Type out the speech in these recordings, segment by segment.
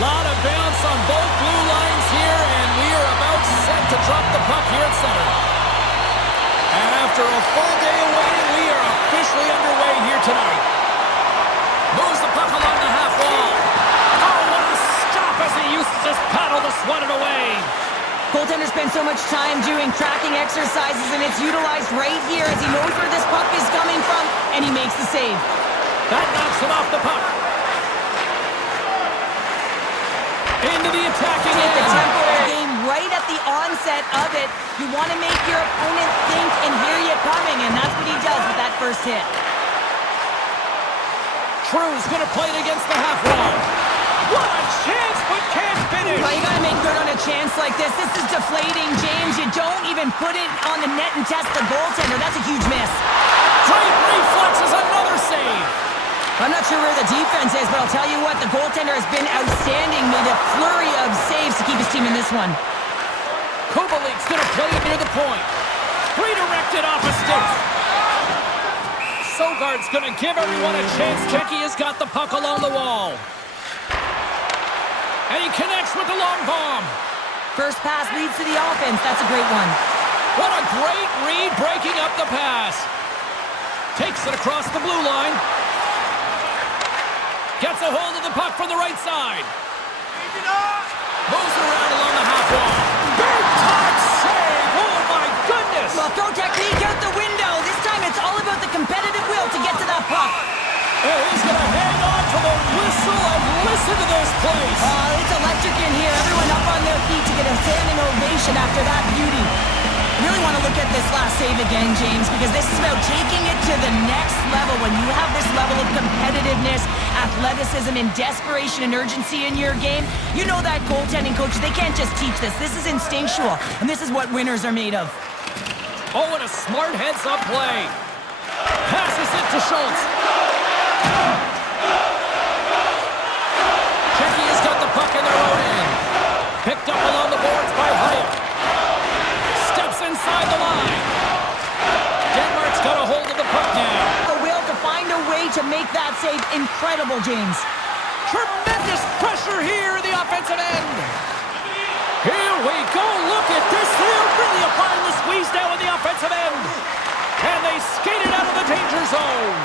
Lot of bounce on both blue lines here, and we are about set to drop the puck here at center. And after a full day away, we are officially underway here tonight. Moves the puck along the half wall. Oh, what a stop as he used to just paddle to swat it away. Goaltender spends so much time doing tracking exercises, and it's utilized right here as he knows where this puck is coming from, and he makes the save. That knocks him off the puck. Into the attacking Take the end. tempo of the game right at the onset of it. You want to make your opponent think and hear you coming, and that's what he does with that first hit. True's going to play it against the half wall. What a chance, but can't finish. Well, you got to make good on a chance like this. This is deflating, James. You don't even put it on the net and test the goaltender. That's a huge miss. Great reflexes, another save. I'm not sure where the defense is, but I'll tell you what, the goaltender has been outstanding. Made a flurry of saves to keep his team in this one. Kubalik's going to play it near the point. Redirected off a stick. Sogard's going to give everyone a chance. Checky has got the puck along the wall. And he connects with the long bomb. First pass leads to the offense. That's a great one. What a great read breaking up the pass. Takes it across the blue line. Gets a hold of the puck from the right side. Moves around along the half wall. Big time save! Oh my goodness! Well, throw technique out the window. This time it's all about the competitive will to get to that puck. And he's going to hang on to the whistle and listen to this place. It's electric in here. Everyone up on their feet to get a standing ovation after that beauty. Really want to look at this last save again, James, because this is about taking it to the next level. When you have this level of competitiveness, athleticism, and desperation and urgency in your game, you know that goaltending coaches, they can't just teach this. This is instinctual, and this is what winners are made of. Oh, and a smart heads-up play. Passes it to Schultz. Checky has got the puck in their own end. Picked up along the boards by Hyde. Steps inside the line. Denmark's got a hold of the puck now. The will to find a way to make that save incredible, James. Tremendous pressure here in the offensive end. Here we go. Look at this. They're really applying the squeeze now in the offensive end. And they skated out of the danger zone.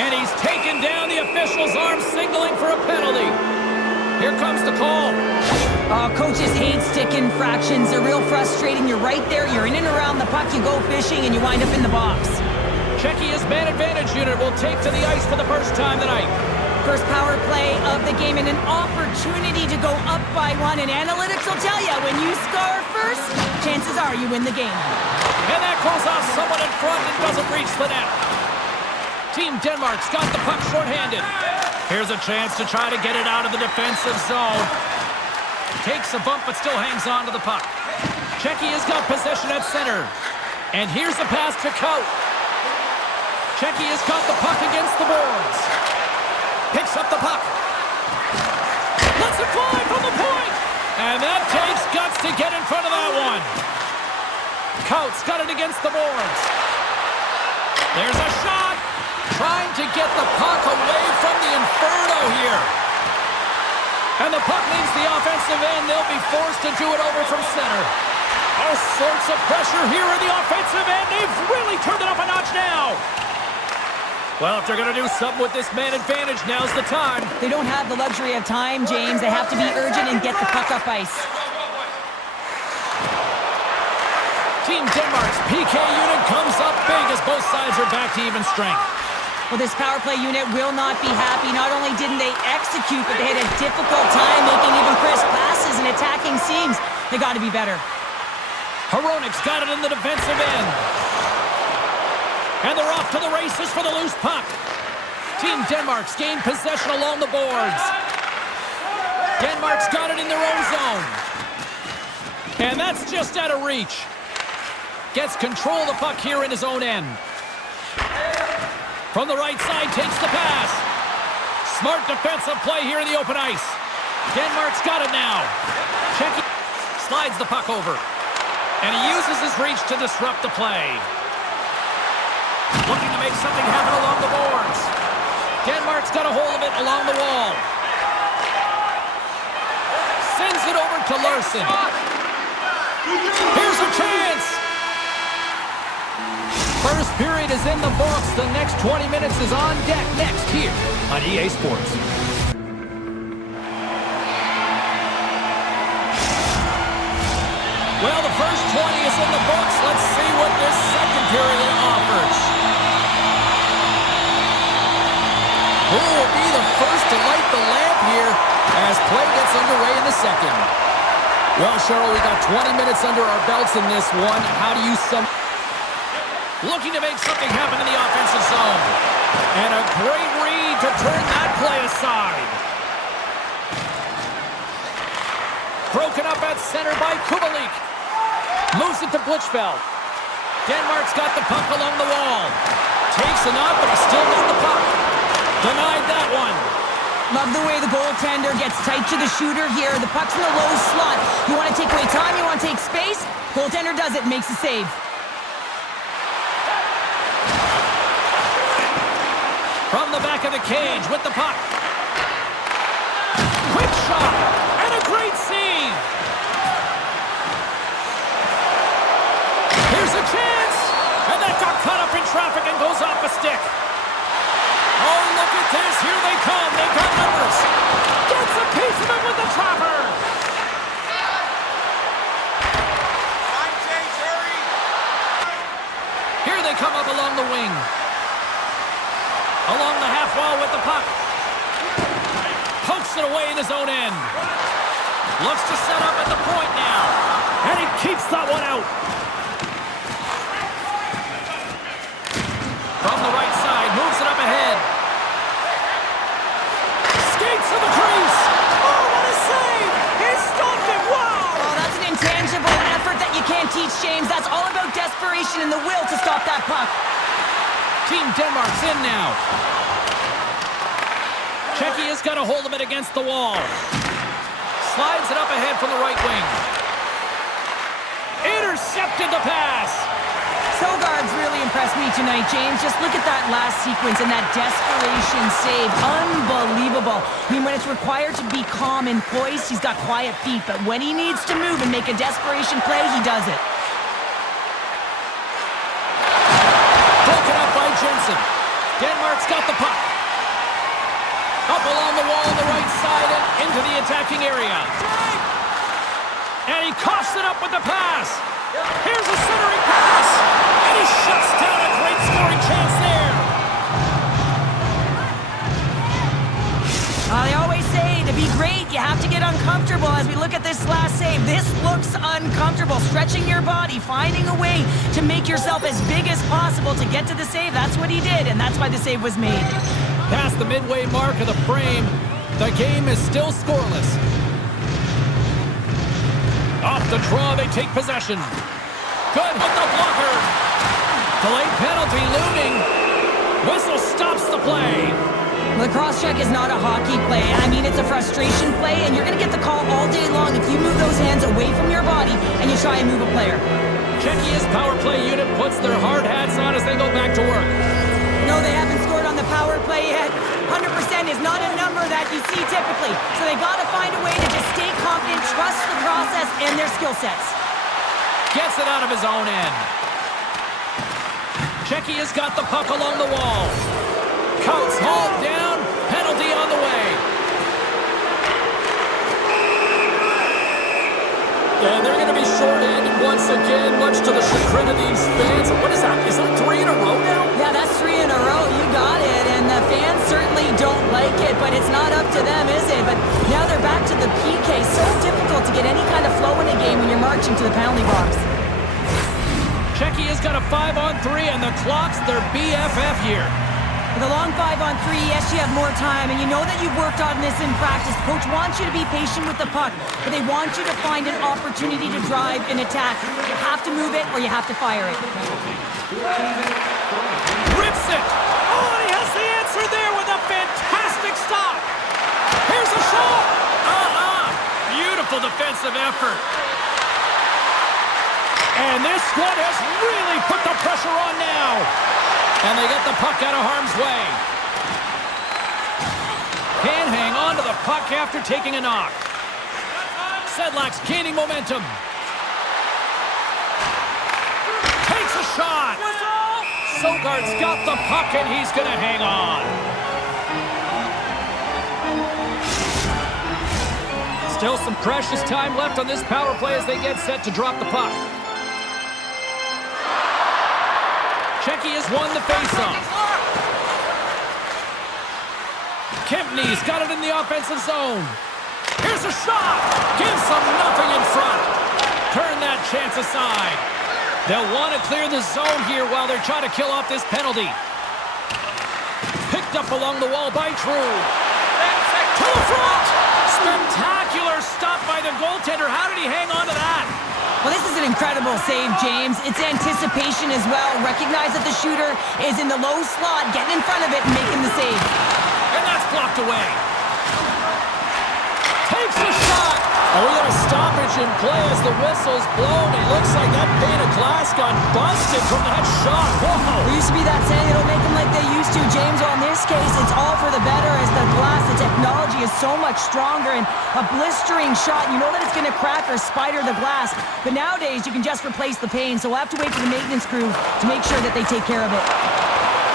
And he's taken down the official's arm, signaling for a penalty. Here comes the call. Coaches hate stick infractions. They're real frustrating. You're right there. You're in and around the puck. You go fishing, and you wind up in the box. Czechy's man advantage unit will take to the ice for the first time tonight. First power play of the game and an opportunity to go up by one. And analytics will tell you, when you score first, chances are you win the game. And that goes off someone in front and doesn't reach the net. Team Denmark's got the puck shorthanded. Here's a chance to try to get it out of the defensive zone. Takes a bump but still hangs on to the puck. Checky has got possession at center. And here's the pass to Coat. Checky has got the puck against the boards. Picks up the puck. Lets it fly from the point. And that takes guts to get in front of that one. Cout's got it against the boards. There's a shot. Trying to get the puck away from the Inferno here. And the puck leaves the offensive end. They'll be forced to do it over from center. All sorts of pressure here in the offensive end. They've really turned it up a notch now. Well, if they're going to do something with this man advantage, now's the time. They don't have the luxury of time, James. They have to be urgent and get the puck up ice. Team Denmark's PK unit comes up big as both sides are back to even strength. Well, this power play unit will not be happy. Not only didn't they execute, but they had a difficult time making even crisp passes and attacking seams. They got to be better. Hronik's got it in the defensive end. And they're off to the races for the loose puck. Team Denmark's gained possession along the boards. Denmark's got it in their own zone. And that's just out of reach. Gets control of the puck here in his own end. From the right side, takes the pass. Smart defensive play here in the open ice. Denmark's got it now. Checky slides the puck over. And he uses his reach to disrupt the play. Looking to make something happen along the boards. Denmark's got a hold of it along the wall. out to Larson. Here's a chance. First period is in the books. The next 20 minutes is on deck next here on EA Sports. Well, the first 20 is in the books. Let's see what this second period offers. Who will be the first to light the lamp here as play gets underway in the second? Well, Cheryl, we got 20 minutes under our belts in this one. How do you sum... Looking to make something happen in the offensive zone. And a great read to turn that play aside. Broken up at center by Kubalik. Moves it to Blichfeld. Denmark's got the puck along the wall. Takes it up, but he's still got the puck. Denied that one. Love the way the goaltender gets tight to the shooter here. The puck's in the low slot. You want to take away time, you want to take space. Goaltender does it, makes a save. From the back of the cage with the puck. Quick shot, and a great save. Here's a chance, and that got caught up in traffic and goes off a stick. Oh, look at this, here they come, they've got numbers. Gets a piece of it with the trapper. Here they come up along the wing. Along the half wall with the puck. Pokes it away in his own end. Looks to set up at the point now. And he keeps that one out. From the right side, moves it up ahead. Skates to the crease. Oh, what a save! He stopped it, wow! Oh, that's an intangible effort that you can't teach, James. That's all about desperation and the will to stop that puck. Team Denmark's in now. Czechia has got a hold of it against the wall. Slides it up ahead from the right wing. Intercepted the pass. Sogard's really impressed me tonight, James. Just look at that last sequence and that desperation save. Unbelievable. I mean, when it's required to be calm and poised, he's got quiet feet. But when he needs to move and make a desperation play, he does it. Broken up by Jensen. Denmark's got the puck. Up along the wall on the right side and into the attacking area. And he coughs it up with the pass. Here's a centering pass. And he shuts down a great scoring chance there. They always say to be great, you have to get uncomfortable. As we look at this last save, this looks uncomfortable. Stretching your body, finding a way to make yourself as big as possible to get to the save. That's what he did, and that's why the save was made. Past the midway mark of the frame, the game is still scoreless. Off the draw, they take possession. Good with the blocker. Delayed penalty looming. Whistle stops the play. The cross-check is not a hockey play. I mean, it's a frustration play, and you're going to get the call all day long if you move those hands away from your body and you try and move a player. Czechia's power play unit puts their hard hats on as they go back to work. No, they haven't scored on the power play yet. 100% is not a number that you see typically. So they got to find a way to just stay confident, trust the process and their skill sets. Gets it out of his own end. Czechia's got the puck along the wall. Coates hauled down. Penalty on the way. And they're going to be short-handed once again, much to the chagrin of these fans. What is that? Is that 3 in a row now? Yeah, that's 3 in a row. You got it. And the fans certainly don't like it, but it's not up to them, is it? But now they're back to the PK. So difficult to get any kind of flow in a game when you're marching to the penalty box. Czechia's got a 5-on-3, and the clock's their BFF here. With a long 5-on-3, yes, you have more time, and you know that you've worked on this in practice. Coach wants you to be patient with the puck, but they want you to find an opportunity to drive and attack. You have to move it, or you have to fire it. Rips it! Oh, and he has the answer there with a fantastic stop! Here's a shot! Beautiful defensive effort. And this squad has really put the pressure on now. And they get the puck out of harm's way. Can't hang on to the puck after taking a knock. Sedlak's gaining momentum. Takes a shot. Sogaard's got the puck, and he's going to hang on. Still some precious time left on this power play as they get set to drop the puck. Czechia has won the faceoff. Kempney's got it in the offensive zone. Here's a shot. Gives them nothing in front. Turn that chance aside. They'll want to clear the zone here while they're trying to kill off this penalty. Picked up along the wall by True. To the front. Spectacular stop by the goaltender. How did he hang on to that? Well, this is an incredible save, James. It's anticipation as well. Recognize that the shooter is in the low slot, getting in front of it and making the save. And that's blocked away. Takes a shot. And we got a stoppage in play as the whistle's blown. It looks like that pane of glass got busted from that shot. Whoa. There used to be that saying, they don't make them like they used to, James. Well, in this case, it's all for the better as the glass, the technology is so much stronger, and a blistering shot, you know that it's going to crack or spider the glass. But nowadays, you can just replace the pane, so we'll have to wait for the maintenance crew to make sure that they take care of it.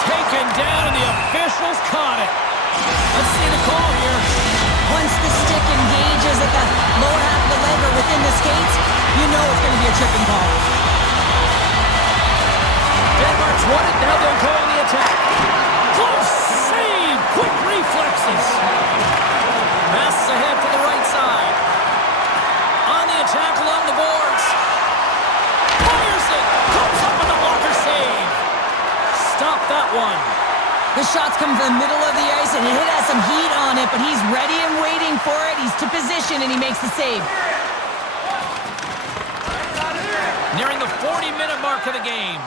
Taken down, and the officials caught it. Let's see the call here. Once the stick engages at the lower half of the leg or within the skates, you know it's going to be a tripping call. Denmark's won it, now they'll go on the attack. Close save, quick reflexes. Passes ahead to the right side. On the attack along the boards. Fires it, comes up with a blocker save. Stop that one. The shot's coming from the middle of the ice, and it has some heat on it, but he's ready and waiting for it. He's to position, and he makes the save. Nearing the 40-minute mark of the game.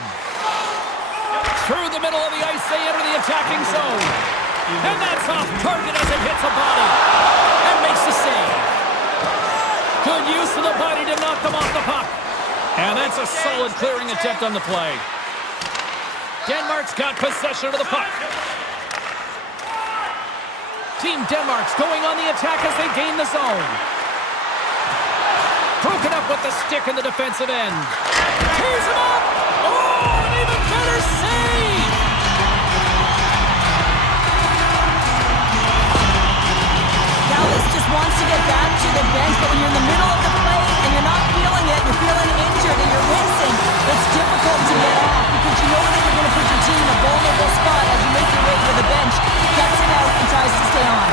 Through the middle of the ice, they enter the attacking zone. And that's off target as it hits a body. And makes the save. Good use of the body to knock them off the puck. And that's a solid clearing attempt on the play. Denmark's got possession of the puck. Team Denmark's going on the attack as they gain the zone. Broken up with the stick in the defensive end. Tees him up! Oh, an even better save! Dallas just wants to get back to the bench, but when you're in the middle of the play and you're not feeling it, you're feeling injured and you're missing, it's difficult to get off because you know that you're going to put your team in a vulnerable spot as you make your way to the bench, gets it out, and tries to stay on.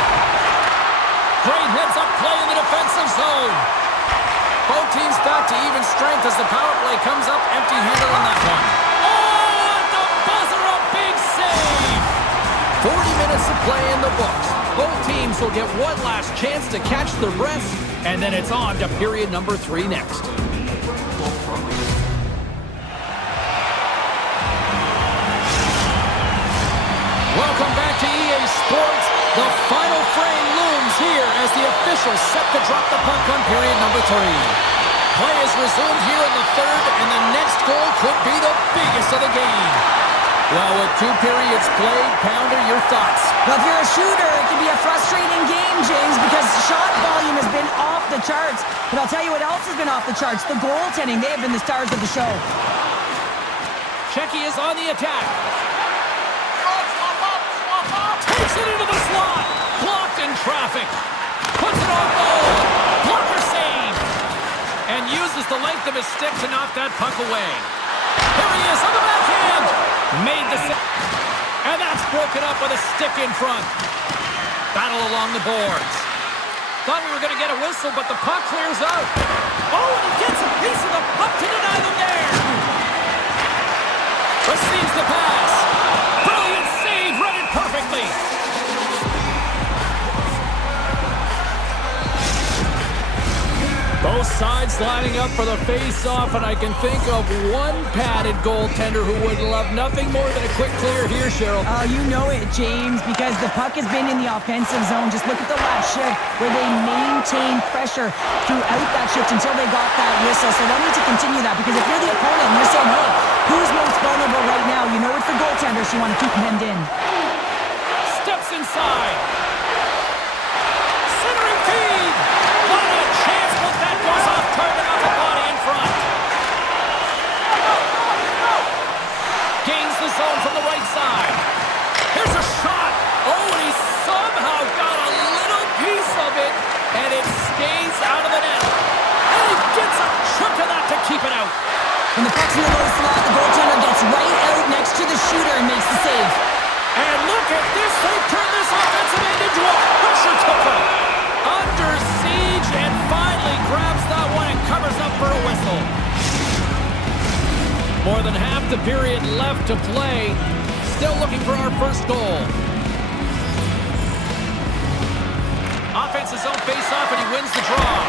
Great heads-up play in the defensive zone. Both teams back to even strength as the power play comes up empty-handed on that one. Oh, at the buzzer, a big save! 40 minutes of play in the books. Both teams will get one last chance to catch their breaths, and then it's on to period number 3 next. Welcome back to EA Sports. The final frame looms here as the officials set to drop the puck on period number 3. Play is resumed here in the third, and the next goal could be the biggest of the game. Well, with 2 periods played, Pounder, your thoughts? Well, if you're a shooter, it can be a frustrating game, James, because shot volume has been off the charts. But I'll tell you what else has been off the charts. The goaltending, they have been the stars of the show. Czechia is on the attack. Takes it into the slot. Blocked in traffic. Puts it on goal. Blocker save. And uses the length of his stick to knock that puck away. Here he is on the backhand. Made the save. And that's broken up with a stick in front. Battle along the boards. Thought we were going to get a whistle, but the puck clears out. Oh, and he gets a piece of the puck to deny them there. Receives the pass. Brilliant save, read it perfectly. Both sides lining up for the face-off, and I can think of one padded goaltender who would love nothing more than a quick clear here, Cheryl. Oh, you know it, James, because the puck has been in the offensive zone. Just look at the last shift where they maintained pressure throughout that shift until they got that whistle. So they'll need to continue that, because if you're the opponent and you're saying, hey, who's most vulnerable right now? You know it's the goaltender, so you want to keep him hemmed in. Steps inside. Centering feed. What a chance with that and it stays out of the net. And he gets a chunk of that to keep it out. When the puck's in the low slot, the goaltender gets right out next to the shooter and makes the save. And look at this. They've turned this offensive end into a pressure cooker. Under siege and finally grabs that one and covers up for a whistle. More than half the period left to play. Still looking for our first goal. Offense his own face-off and he wins the draw.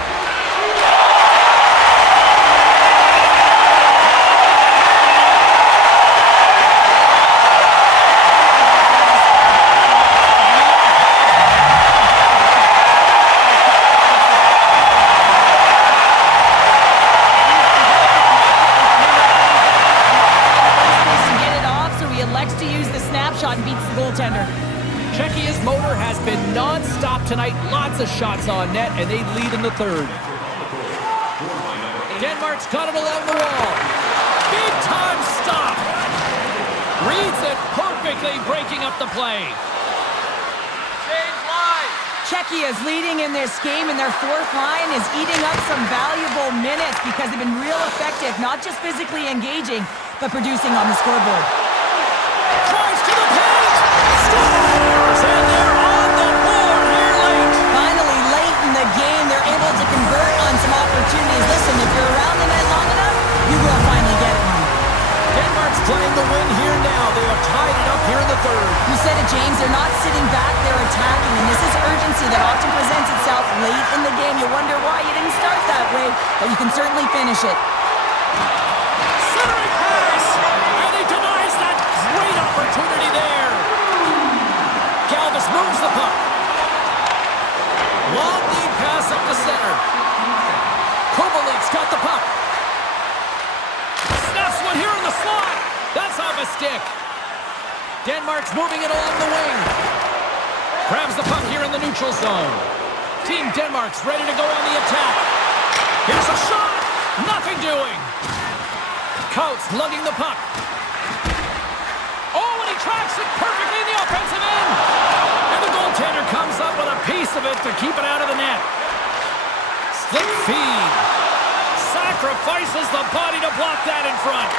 And beats the goaltender. Czechia's motor has been non-stop tonight. Lots of shots on net, and they lead in the third. Denmark's got it along the wall. Big time stop. Reads it perfectly, breaking up the play. Change line. Czechia is leading in this game, and their fourth line is eating up some valuable minutes because they've been real effective, not just physically engaging, but producing on the scoreboard. Tries to the paint! Scores! And they're on the board here late! Finally, late in the game, they're able to convert on some opportunities. Listen, if you're around the net long enough, you will finally get one. Denmark's playing the win here now. They have tied it up here in the third. You said it, James. They're not sitting back, they're attacking. And this is urgency that often presents itself late in the game. You wonder why you didn't start that way, but you can certainly finish it. Centering pass! And he denies that great opportunity there. Galvis moves the puck. Long lead pass up the center. Kovalik's got the puck. Snaps one here in the slot. That's off a stick. Denmark's moving it along the wing. Grabs the puck here in the neutral zone. Team Denmark's ready to go on the attack. Here's a shot. Nothing doing. Coates lugging the puck. Oh, and he tracks it perfectly in the offensive end. And the goaltender comes up with a piece of it to keep it out of the net. Slip feed. Sacrifices the body to block that in front.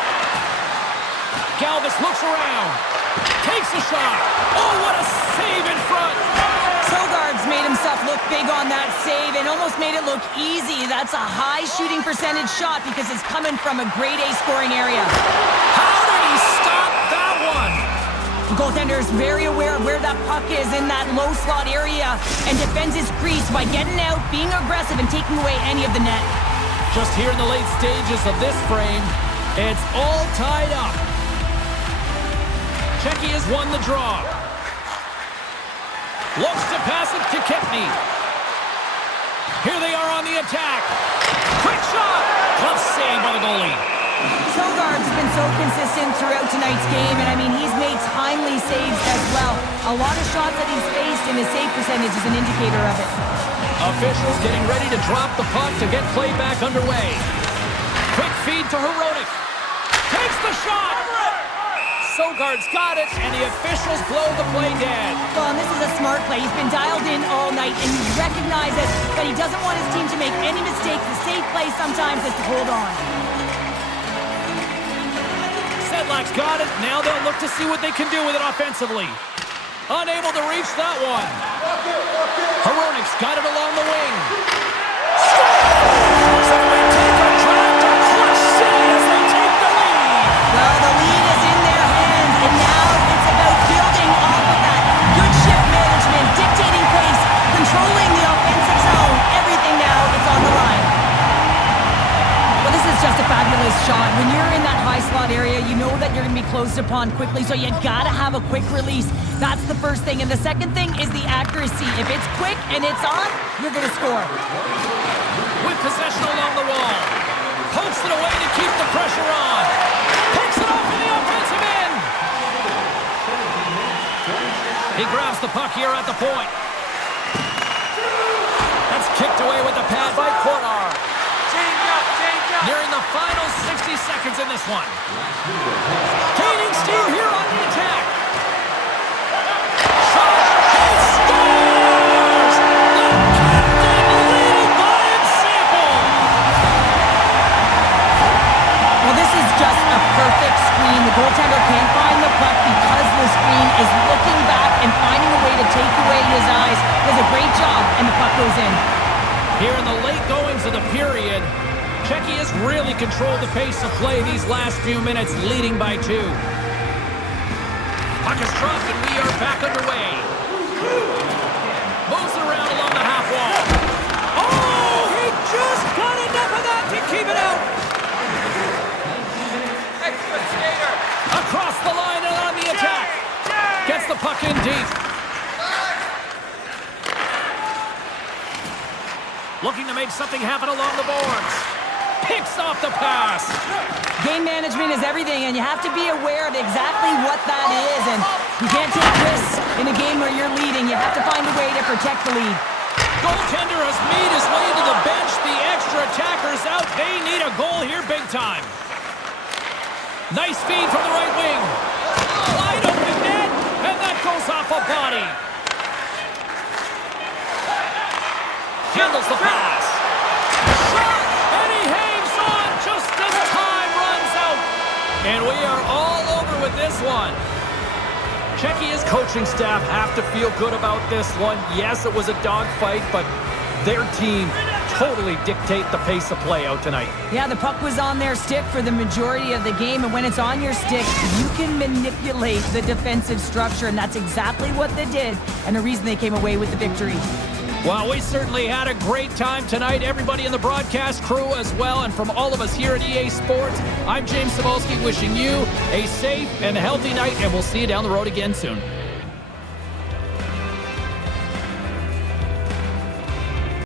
Galvis looks around. Takes a shot. Oh, what a save in front. Sogard's made himself look big on that save and almost made it look easy. That's a high shooting percentage shot because it's coming from a grade A scoring area. How did he stop that one? The goaltender is very aware of where that puck is in that low slot area and defends his crease by getting out, being aggressive, and taking away any of the net. Just here in the late stages of this frame, it's all tied up. Czechia's won the draw. Looks to pass it to Kepney. Here they are on the attack. Quick shot! Tough save by the goalie. Sogard's been so consistent throughout tonight's game, and I mean, he's made timely saves as well. A lot of shots that he's faced, and his save percentage is an indicator of it. Officials getting ready to drop the puck to get play back underway. Quick feed to Hronek. Takes the shot! Sogard's got it, and the officials blow the play dead. Well, and this is a smart play. He's been dialed in all night, and he recognizes that he doesn't want his team to make any mistakes. The safe play sometimes is to hold on. Sedlak's got it. Now they'll look to see what they can do with it offensively. Unable to reach that one. Hronek's got it along the wing. Scores! And we take a drive to Clutch City as they take the lead. Well, the lead is in their hands, and now it's about building off of that. Good shift management, dictating pace, controlling the offensive zone. Everything now is on the line. Well, this is just a fabulous shot. When you're in that high slot area, you know that you're going to be closed upon quickly, so you got to have a quick release. That's the first thing. And the second thing is the accuracy. If it's quick and it's on, you're going to score. With possession along the wall. Pokes it away to keep the pressure on. Picks it off in the offensive end. He grabs the puck here at the point. That's kicked away with the pad by Cornar. Nearing the final 60 seconds in this one. Gaining steam here on the attack. Shot. He scores! The captain Here in the late goings of the period, Czechia has really controlled the pace of play these last few minutes, leading by 2. Puck is dropped, and we are back underway. Moves it around along the half wall. Oh, he just got enough of that to keep it out. Extra skater. Across the line and on the attack. Gets the puck in deep. Looking to make something happen along the boards. Picks off the pass. Game management is everything, and you have to be aware of exactly what that is. And you can't take risks in a game where you're leading. You have to find a way to protect the lead. Goaltender has made his way to the bench. The extra attackers out. They need a goal here big time. Nice feed from the right wing. Wide open net, and that goes off a body. Handles the pass. Shot, and he hangs on just as time runs out. And we are all over with this one. Czechia's coaching staff have to feel good about this one. Yes, it was a dogfight, but their team totally dictate the pace of play out tonight. Yeah, the puck was on their stick for the majority of the game, and when it's on your stick, you can manipulate the defensive structure, and that's exactly what they did, and the reason they came away with the victory. Well, we certainly had a great time tonight. Everybody in the broadcast crew as well, and from all of us here at EA Sports, I'm James Cebulski wishing you a safe and healthy night, and we'll see you down the road again soon.